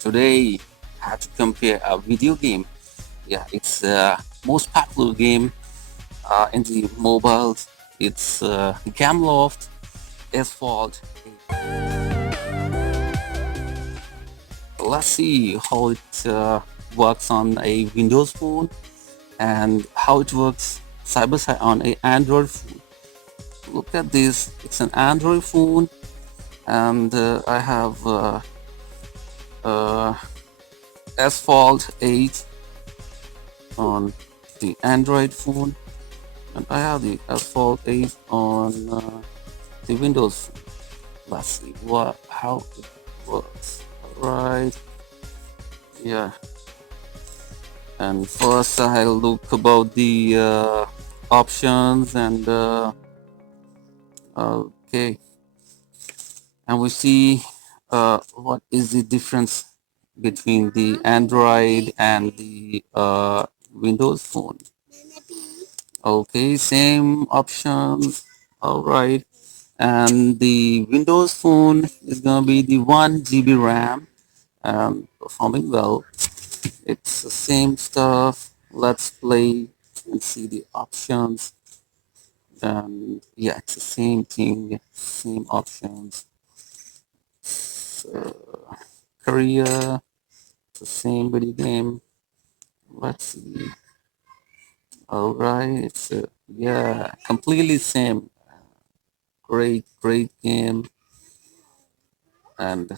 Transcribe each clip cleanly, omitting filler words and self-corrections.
Today, how to compare a video game. Yeah, it's most popular game in the mobiles. It's Gameloft Asphalt. Let's see how it works on a Windows phone and how it works side by side on a Android phone. Look at this. It's an Android phone, and I have uh, Asphalt 8 on the Android phone, and I have the Asphalt 8 on the Windows phone. Let's see how it works. Alright, yeah. And first I'll look about the options and okay, and we see what is the difference between the Android and the Windows phone. Okay, same options. All right. And the Windows phone is gonna be the 1 GB RAM, performing well. It's the same stuff. Let's play and see the options. And yeah, it's the same thing, same options. So, Korea, it's the same video game. Let's see. All right, it's yeah, completely same. Great game, and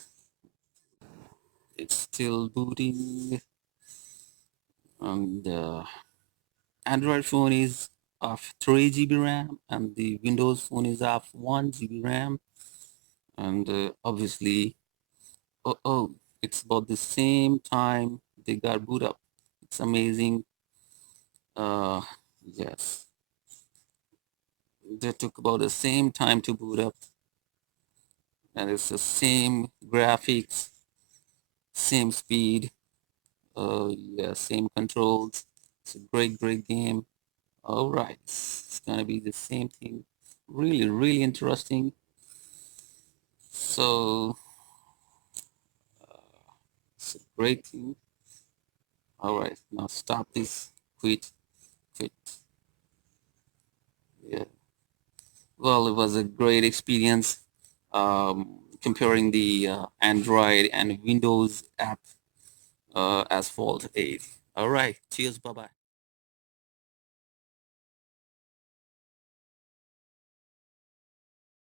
it's still booting. And Android phone is of 3 GB RAM, and the Windows phone is of 1 GB RAM. And obviously, it's about the same time they got boot up. It's amazing. Uh, yes, they took about the same time to boot up, and it's the same graphics, same speed. Yeah, same controls. It's a great game. All right, it's gonna be the same thing. Really interesting. So it's a great thing. All right, now stop this. Quit. Yeah. Well, it was a great experience comparing the Android and Windows app Asphalt 8. All right, cheers, bye bye.